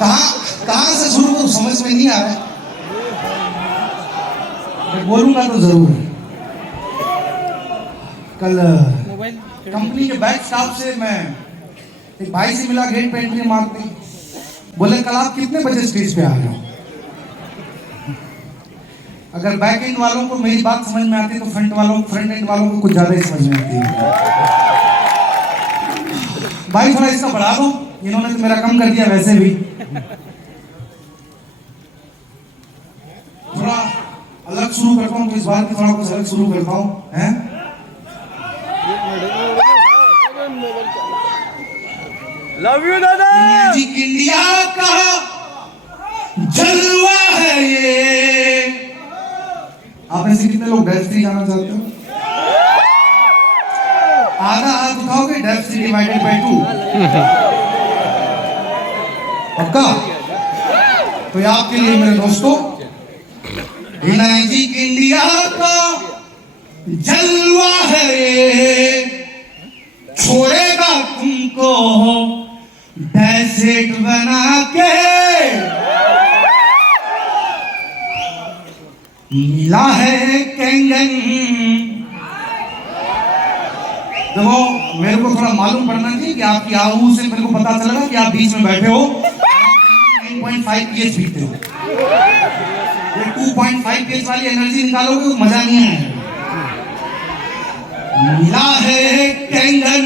कहाँ से शुरू करूं समझ में नहीं आ रहा है। मैं बोलूंगा तो जरूर। कल कंपनी के बैक स्टाफ से मैं एक भाई से मिला, गेट पे एंट्री मारते, बोले कल आप कितने बजे स्टेज पे आ रहे हो। अगर बैक एंड वालों को मेरी बात समझ में आती तो फ्रंट एंड वालों को कुछ ज्यादा ही समझ में आती है। भाई थोड़ा इसका बढ़ा दो, इन्होंने तो मेरा कम कर दिया वैसे भी। थोड़ा अलग शुरू करता हूँ, तो इस बार की थोड़ा कुछ अलग शुरू करता हूँ हैं। लव यू दादा। मैजिक इंडिया का जलवा है ये। आप में से कितने लोग डेस्टिनी जाना चाहते हो? आधा हाथ उठाओगे, डेस्टिनी डिवाइडेड बाय 2। पक्का? तो ये आपके लिए मेरे दोस्तों, मैजिक इंडिया का जलवा है ये, छोड़ेगा तुमको डेजर्ट बना के। मिला है कैंगन। देखो मेरे को थोड़ा मालूम पड़ना चाहिए कि आपकी आहू से मेरे को पता चलेगा कि आप बीच में बैठे हो 9.5 pH पीते हो। ये 2.5 pH वाली एनर्जी निकालोगे तो मजा नहीं आएगा। मिला है कैंगन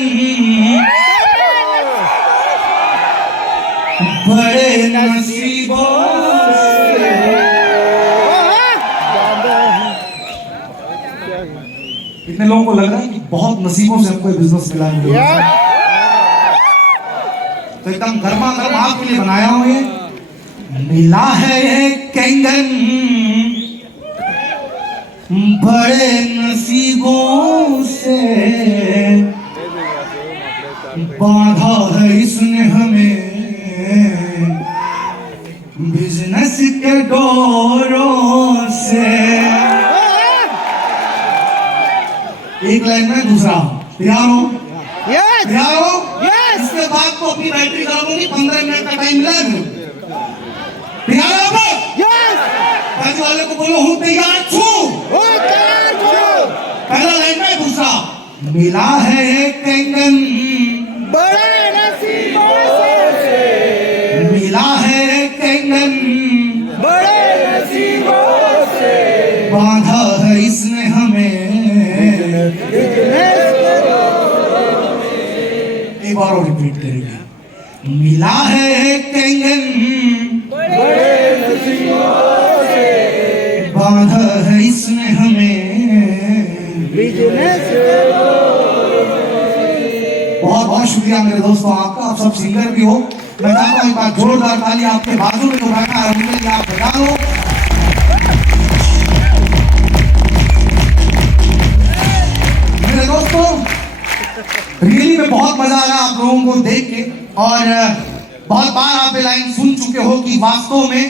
बड़े नसीबों से। कितने लोगों को लग रहा है कि बहुत नसीबों से हमको बिजनेस मिला है? तो एकदम गर्मा गर्म आपके लिए बनाया हुआ है। मिला है एक कैंगन बड़े नसीबों से, बांधा है इसने हमें बिजनेस के डोरों से। एक लाइन में दूसरा, तैयार हो? तैयार हो? इसके बाद तो अपनी बैटरी खराब 15 मिनट का टाइम मिला है मेरे। तैयार हो? बाजू वाले को बोलो हूँ तैयार छू। पहला लाइन में दूसरा, मिला है एक कैंगन बड़े नसीबों से, मिला है एक कैंगन बड़े नसीबों से, बांधा है इसने हमें। एक बार और रिपीट करेंगे। मिला है एक कैंगन बड़े नसीबों से, बांधा है इसने हमें। बिजनेस। बहुत बहुत शुक्रिया मेरे दोस्तों आपका। आप सब सिंगर भी हो। मैं चाहता हूँ एक बार जोरदार ताली आपके बाजू में जो बैठा है उनके लिए आप बजा लो। मेरे दोस्तों रियली में बहुत मजा आ रहा है आप लोगों को देख के। और बहुत बार आप ये लाइन सुन चुके हो कि वास्तव में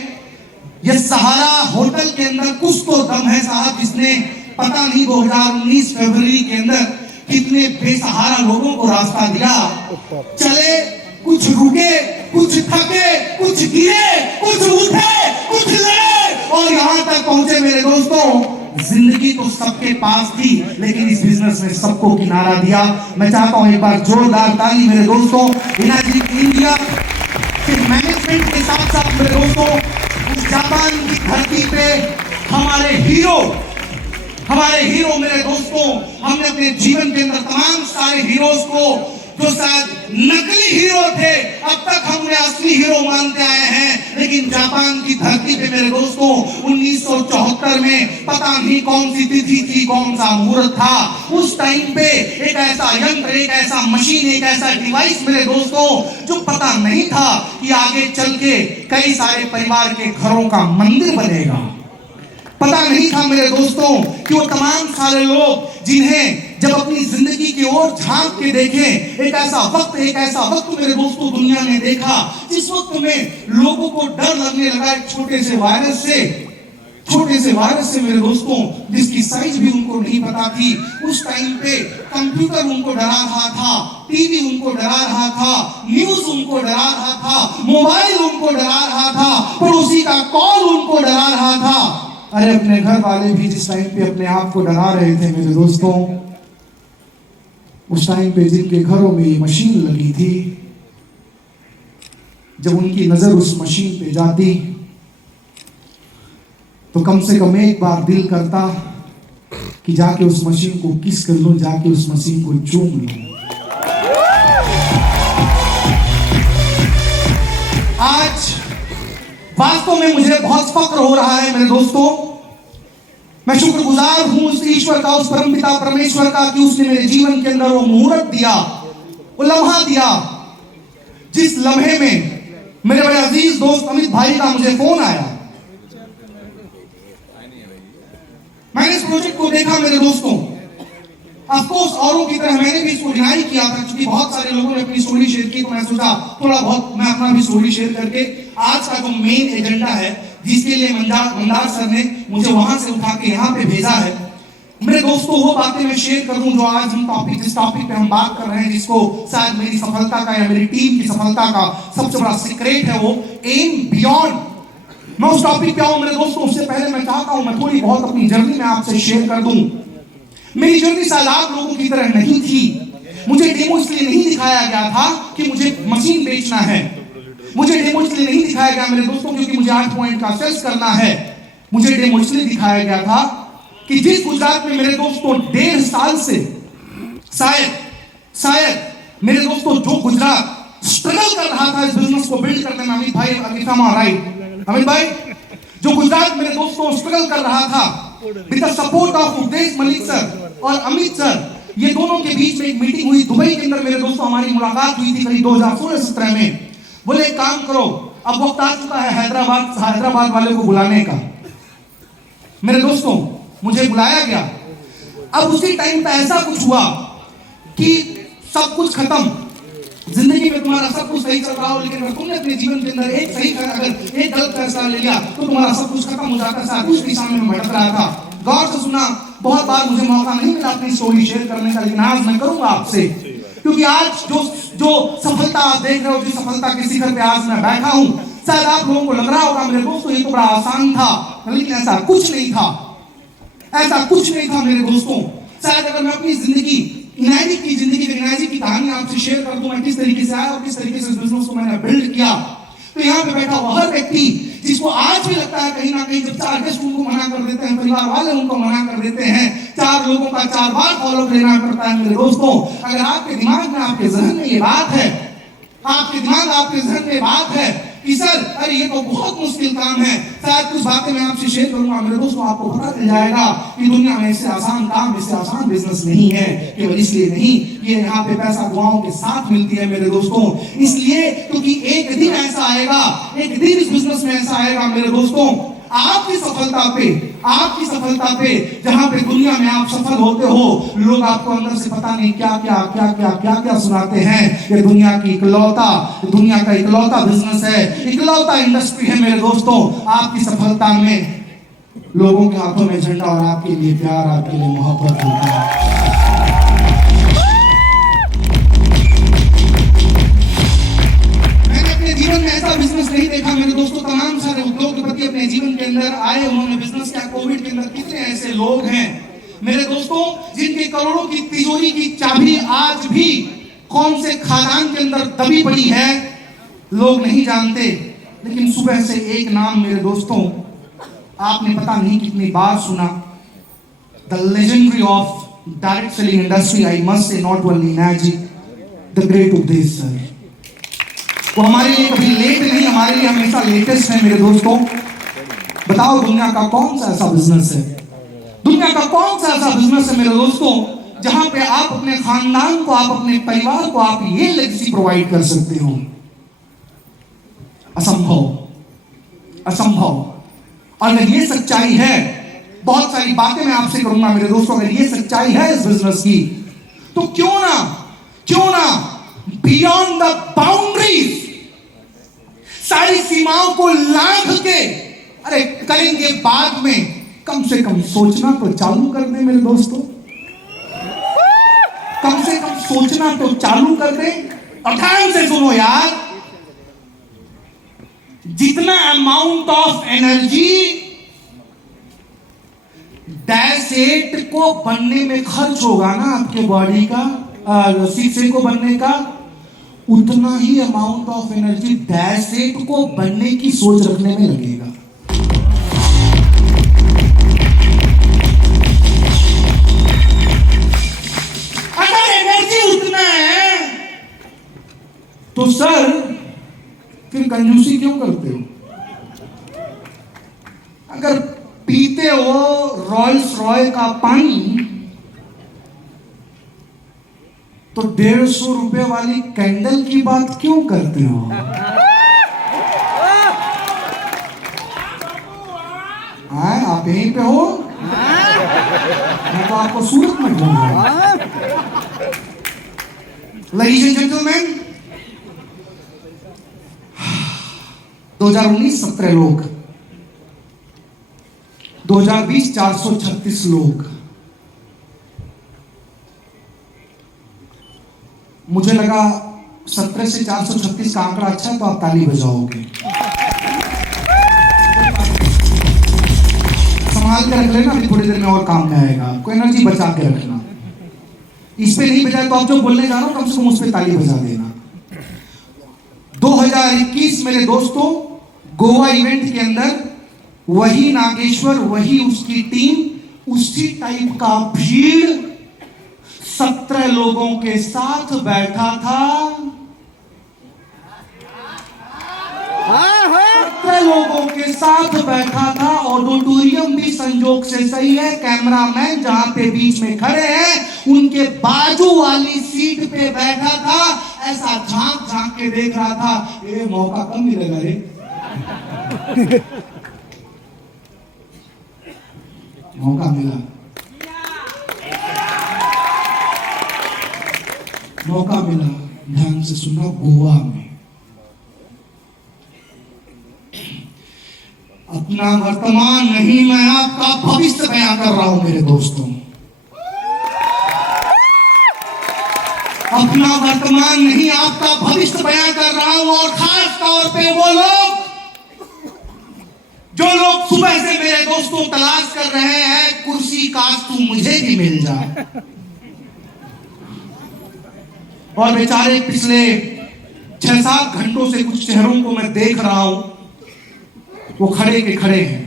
ये सहारा होटल के अंदर कुछ तो दम है साहब, जिसने पता नहीं 2019 फरवरी के अंदर कितने बेसहारा लोगों को रास्ता दिया। चले, कुछ रुके, कुछ थके, कुछ गिरे, कुछ उठे, कुछ लड़े और यहाँ तक पहुंचे। मेरे दोस्तों जिंदगी तो सबके पास थी, लेकिन इस बिजनेस ने सबको किनारा दिया। मैं चाहता हूं एक बार जोरदार ताली मेरे दोस्तों मैजिक इंडिया के मैनेजमेंट के साथ साथ मेरे दोस्तों उस जापान की धरती पे हमारे हीरो मेरे दोस्तों, हमने अपने जीवन के अंदर तमाम सारे हीरोज को जो शायद नकली हीरो थे अब तक हम उन्हें असली हीरो मानते आए हैं। लेकिन जापान की धरती पे मेरे दोस्तों 1974 में पता नहीं कौन सी तिथि थी, कौन सा मुहूर्त था, उस टाइम पे एक ऐसा यंत्र, एक ऐसा मशीन, एक ऐसा डिवाइस मेरे दोस्तों जो पता नहीं था कि आगे चल के कई सारे परिवार के घरों का मंदिर बनेगा। पता नहीं था मेरे दोस्तों कि वो तमाम सारे लोग जिन्हें जब अपनी जिंदगी की ओर झांक के देखें, एक ऐसा वक्त मेरे दोस्तों दुनिया ने देखा जिस वक्त में लोगों को डर लगने लगा एक छोटे से वायरस से। छोटे से वायरस से मेरे दोस्तों, जिसकी साइज भी उनको नहीं पता थी। उस टाइम पे कंप्यूटर उनको डरा रहा था, टीवी उनको डरा रहा था, न्यूज उनको डरा रहा था, मोबाइल उनको डरा रहा था, पड़ोसी का कॉल उनको डरा रहा था। अरे अपने घर वाले भी जिस टाइम पे अपने आप को डरा रहे थे मेरे दोस्तों, उस टाइम पे जिनके घरों में ये मशीन लगी थी, जब उनकी नजर उस मशीन पे जाती तो कम से कम एक बार दिल करता कि जाके उस मशीन को किस कर लूं, जाके उस मशीन को चूम लूं। आज वास्तव में मुझे बहुत फक्र हो रहा है मेरे दोस्तों। मैं शुक्रगुजार हूं उस ईश्वर का, उस परमपिता परमेश्वर का, कि उसने मेरे जीवन के अंदर वो मुहूर्त दिया, वो लम्हा दिया, जिस लम्हे में मेरे बड़े अजीज दोस्त अमित भाई का मुझे फोन आया। मैंने इस प्रोजेक्ट को देखा मेरे दोस्तों। अफकोर्स औरों की तरह मैंने भी इसको डिनाई किया था, क्योंकि बहुत सारे लोगों ने अपनी स्टोरी शेयर की, तो मैं सोचा थोड़ा बहुत मैं अपना भी स्टोरी शेयर करके आज का जो मेन एजेंडा है, जिसके लिए मंदार सर ने मुझे वहां से उठा के यहाँ पे भेजा है, मेरे दोस्तों वो बातें मैं शेयर कर दूं जो आज हम जिस टॉपिक पे हम बात कर रहे हैं, जिसको शायद मेरी सफलता का या मेरी टीम की सफलता का सबसे बड़ा सीक्रेट है, वो एम बियॉन्ड। मैं उस टॉपिक पे आऊं मेरे दोस्तों, उससे पहले मैं चाहता हूं मैं थोड़ी बहुत अपनी जर्नी में आपसे शेयर कर दूं। मेरी जर्नी शायद आप लोगों की तरह नहीं थी। मुझे डेमो इसलिए नहीं दिखाया गया था कि मुझे मशीन बेचना है, मुझे डेमो इसलिए नहीं दिखाया गया मेरे दोस्तों क्योंकि मुझे 8 पॉइंट का सेल्स करना है। मुझे डेमो इसलिए दिखाया गया था कि जिस गुजरात में मेरे दोस्तों 1.5 साल से शायद मेरे दोस्तों जो गुजरात स्ट्रगल कर रहा था इस बिजनेस को बिल्ड करने में, अमित भाई राइट, अमित भाई, जो गुजरात मेरे दोस्तों स्ट्रगल कर रहा था with the support of Udesh Malik sir और अमित सर, ये दोनों के बीच में एक मीटिंग हुई दुबई के अंदर मेरे दोस्तों। हमारी मुलाकात हुई थी करीब 2016-17 में। बोले एक काम करो, अब वक्त आ चुका है हैदराबाद वाले को बुलाने का। मेरे दोस्तों मुझे बुलाया गया। अब उसी टाइम पे ऐसा कुछ हुआ कि सब कुछ खत्म, जिंदगी में तुम्हारा सब कुछ सही चल रहा हो, लेकिन अगर तुमने अपने जीवन के अंदर एक गलत फैसला ले लिया तो तुम्हारा सब कुछ खत्म हो जाता है। कुछ दिशा में भटक रहा था। गौर से सुना, बहुत बार मुझे मौका नहीं मिला अपनी स्टोरी शेयर करने का, लेकिन आज मैं करूंगा आपसे, क्योंकि आज जो सफलता आप देख रहे हो, जिस सफलता के शिखर पे आज मैं बैठा हूं, शायद आप लोगों को लग रहा होगा मेरे दोस्तों ये तो बड़ा आसान था, लेकिन ऐसा कुछ नहीं था। ऐसा कुछ नहीं था मेरे दोस्तों। शायद अगर मैं अपनी जिंदगी इनायत की कहानी आपसे शेयर कर दूं, मैं किस तरीके से आया और किस तरीके से इस बिजनेस को मैंने बिल्ड किया, तो यहाँ पे बैठा हुआ हर व्यक्ति जिसको आज भी लगता है कहीं ना कहीं, जब 4 गेस्ट उनको मना कर देते हैं, परिवार वाले उनको मना कर देते हैं, 4 लोगों का 4 बार फॉलो लेना पड़ता है मेरे दोस्तों। अगर आपके दिमाग में, आपके जहन में ये बात है, आपके जहन में बात है कि सर अरे ये तो बहुत मुश्किल काम है, शायद कुछ बातें मैं आपसे शेयर करूंगा मेरे दोस्तों, आपको पता चल जाएगा कि दुनिया में इससे आसान काम, इससे आसान बिजनेस नहीं है। केवल इसलिए नहीं, ये यहाँ पे पैसा दुआओं के साथ मिलती है मेरे दोस्तों, इसलिए क्योंकि एक दिन ऐसा आएगा, एक दिन इस बिजनेस में ऐसा आएगा मेरे दोस्तों, आपकी सफलता पे जहां पे दुनिया में आप सफल होते हो, लोग आपको अंदर से पता नहीं क्या सुनाते हैं। ये दुनिया का इकलौता बिजनेस है, इकलौता इंडस्ट्री है मेरे दोस्तों। आपकी सफलता में लोगों के हाथों में झंडा और आपके लिए प्यार, आपके लिए मोहब्बत होता है। जीवन में ऐसा बिजनेस नहीं देखा मेरे दोस्तों। तमाम सारे उद्योगपति अपने जीवन के अंदर आए, उन्होंने बिजनेस किया। कोविड के अंदर कितने ऐसे लोग हैं मेरे दोस्तों जिनके करोड़ों की तिजोरी की चाबी आज भी कौन से खादान के अंदर दबी पड़ी है, लोग नहीं जानते। लेकिन सुबह से एक नाम मेरे दोस्तों आपने पता नहीं कितनी बार सुना, the legendary of direct selling industry, I must say not only magic, the great Udesh sir. वो हमारे लिए कभी लेट नहीं, हमारे लिए हमेशा लेटेस्ट है मेरे दोस्तों। बताओ दुनिया का कौन सा ऐसा बिजनेस है, दुनिया का कौन सा ऐसा बिजनेस है मेरे दोस्तों जहां पे आप अपने खानदान को, आप अपने परिवार को आप ये लेगेसी प्रोवाइड कर सकते हो। असंभव। और अगर ये सच्चाई है, बहुत सारी बातें मैं आपसे करूंगा मेरे दोस्तों, अगर ये सच्चाई है इस बिजनेस की, तो क्यों ना बियॉन्ड द बाउंड्रीज, सारी सीमाओं को लांघ के अरे करेंगे बाद में, कम से कम सोचना तो चालू कर दे मेरे दोस्तों, कम से कम सोचना तो चालू कर दे। और ध्यान से सुनो यार, जितना अमाउंट ऑफ एनर्जी डैश 8 को बनने में खर्च होगा ना आपके बॉडी का, 6A को बनने का, उतना ही अमाउंट ऑफ एनर्जी डैश 8 को बनने की सोच रखने में लगेगा। अगर एनर्जी उतना है तो सर फिर कंजूसी क्यों करते हो? अगर पीते हो रॉल्स रॉय का पानी तो 150 रुपए वाली कैंडल की बात क्यों करते हो? आप यहीं पे हो, मैं तो आपको सूरत में ढूंढूंगा। Ladies and gentlemen, 2019 17 लोग, 2020 436 लोग। मुझे लगा 17 से 436 का आंकड़ा अच्छा, तो आप ताली बजाओगे। संभाल के रख लेना, अभी थोड़ी देर में और काम में आएगा, आपको एनर्जी बचा के रखना। इस पे नहीं बजाए तो आप जो बोलने जा रहा हो कम से कम उस पे ताली बजा देना। 2021 मेरे दोस्तों, गोवा इवेंट के अंदर वही नागेश्वर, वही उसकी टीम, उसी टाइप का भीड़ 17 लोगों के साथ बैठा था। 17 लोगों के साथ बैठा था। ऑडिटोरियम भी संजोग से सही है, कैमरामैन जहां पे बीच में खड़े हैं उनके बाजू वाली सीट पे बैठा था। ऐसा झांक झांक के देख रहा था, ये मौका कम मिलेगा रे। मौका मिला, मौका मिला। ध्यान से सुना, गोवा में अपना वर्तमान नहीं, मैं आपका भविष्य बयां कर रहा हूं मेरे दोस्तों। अपना वर्तमान नहीं, आपका भविष्य बयां कर रहा हूं। और खास तौर पे वो लोग जो लोग सुबह से मेरे दोस्तों तलाश कर रहे हैं कुर्सी, काश तू मुझे भी मिल जाए। और बेचारे पिछले 6-7 घंटों से कुछ चेहरों को मैं देख रहा हूं, वो खड़े के खड़े हैं।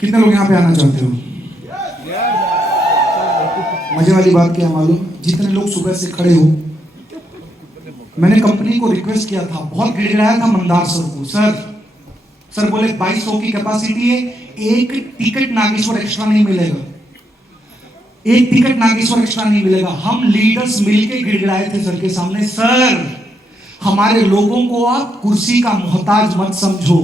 कितने लोग यहां पे आना चाहते हो? मजे वाली बात क्या मालूम, जितने लोग सुबह से खड़े हो, मैंने कंपनी को रिक्वेस्ट किया था, बहुत गिड़गिड़ाया था मंदार सर को। सर बोले 2200 की कैपेसिटी है, एक टिकट नागेश्वर एक्स्ट्रा नहीं मिलेगा, एक टिकट नागेश्वर एक्स्ट्रा नहीं मिलेगा। हम लीडर्स मिलके गिड़गिड़ाए थे सर के सामने, सर हमारे लोगों को आप कुर्सी का मोहताज मत समझो।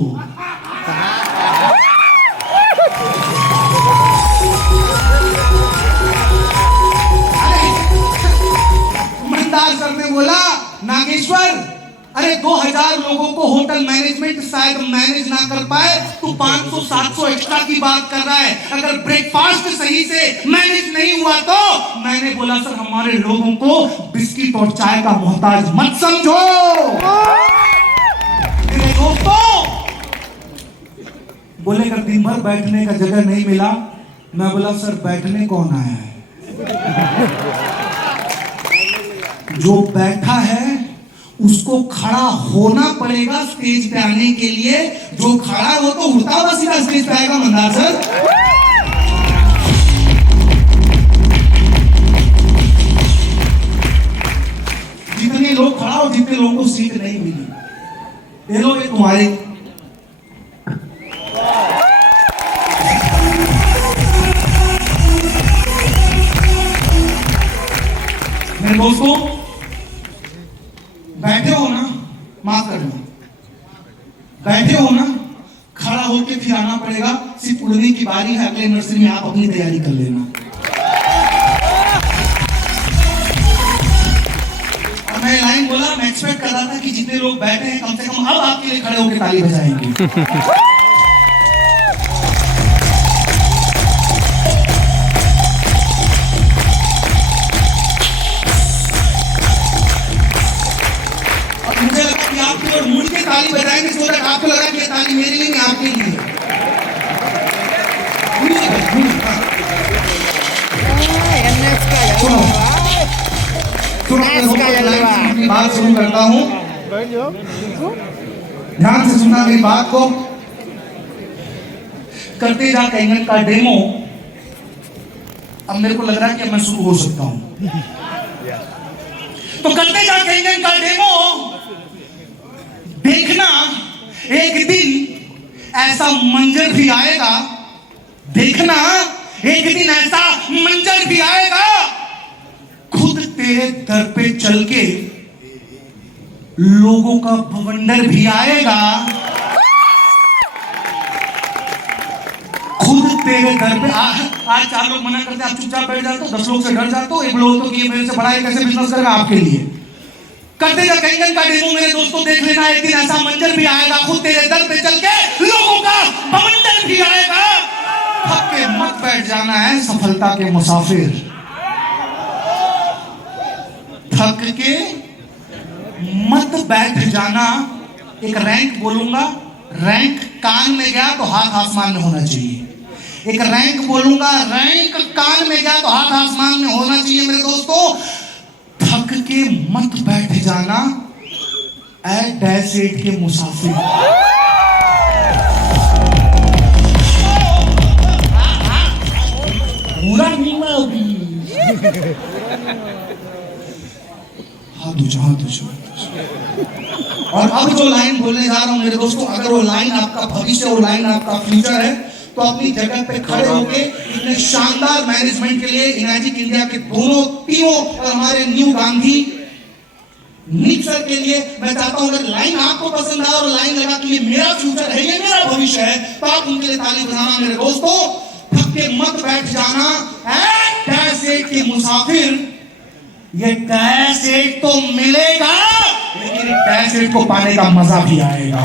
मंदार सर ने बोला, नागेश्वर अरे 2000 लोगों को होटल मैनेजमेंट शायद मैनेज ना कर पाए, तो 500-700 एक्स्ट्रा की बात कर रहा है। अगर ब्रेकफास्ट सही से मैनेज नहीं हुआ तो मैंने बोला सर हमारे लोगों को बिस्किट और चाय का मोहताज मत समझो। मेरे दोस्तों बोले अगर दिन भर बैठने का जगह नहीं मिला, मैं बोला सर बैठने कौन आया है? जो बैठा है उसको खड़ा होना पड़ेगा स्टेज पे आने के लिए। जो खड़ा हो तो उड़ता हुआ सीधा स्टेज पे आएगा मंदार सर। जितने लोग खड़ा हो, जितने लोगों को सीट नहीं मिली, ये लोग तुम्हारे। मेरे दोस्तों बैठे हो ना, माफ करना, बैठे हो ना, खड़ा होके फिर आना पड़ेगा। सिर्फ उड़ने की बारी है, अगले नर्सरी में आप अपनी तैयारी कर लेना। एक्सपेक्ट कर रहा था कि जितने लोग बैठे हैं कम से कम अब आपके लिए खड़े होकर ताली बजाएंगे। मुझे लगा कि आपकी ओर मुड़ के ताली बजाएंगे, सो दैट आपको लगा कि ये ताली मेरे लिए नहीं आपके लिए। सुनो मैं बात शुरू करता हूँ, ध्यान से सुनना मेरी बात को। करते जा कैंगन का डेमो अब मेरे को लग रहा है कि अब मैं शुरू हो सकता हूँ। तो करते जा कैंगन का डेमो, देखना एक दिन ऐसा मंजर भी आएगा, देखना एक दिन ऐसा मंजर भी आएगा, खुद तेरे दर पे चल के लोगों का बवंडर भी आएगा, खुद तेरे दर पे। आज 4 लोग मना करते आप चुपचाप बैठ जाते हो, 10 लोग से डर जाते हो, 1 लोग तो कि ये मेरे से बड़ा है कैसे बिजनेस करेगा आपके लिए। करते जा कैंगन का डेमो मेरे दोस्तों, देख लेना एक दिन ऐसा मंजर भी आएगा, खुद तेरे दर पे चल के लोगों का बवंडर भी आएगा। थक के मत बैठ जाना है सफलता के मुसाफिर, थक के मत बैठ जाना। एक रैंक बोलूंगा, रैंक कान में गया तो हाथ आसमान में होना चाहिए। एक रैंक बोलूंगा, रैंक कान में गया तो हाथ आसमान में होना चाहिए मेरे दोस्तों। थक के मत बैठ जाना ए डैश एट के मुसाफिर। पूरा हाथ दूसरा। और अब जो लाइन बोलने जा रहा हूं मेरे दोस्तों, अगर वो लाइन आपका भविष्य, वो लाइन आपका फ्यूचर है, तो अपनी जगह पे खड़े होके इतने शानदार मैनेजमेंट के लिए इनर्जिक इंडिया के दोनों टीमों और हमारे न्यू गांधी नीक सर के लिए मैं चाहता हूं, अगर लाइन आपको पसंद है और लाइन लगा कि ये मेरा फ्यूचर है, ये मेरा भविष्य है, तो आप उनके लिए ताली बजाना मेरे दोस्तों। थक के मत बैठ जाना कैसे के मुसाफिर। ये कैसे तो मिलेगा, लेकिन कैसे को पाने का मजा भी आएगा।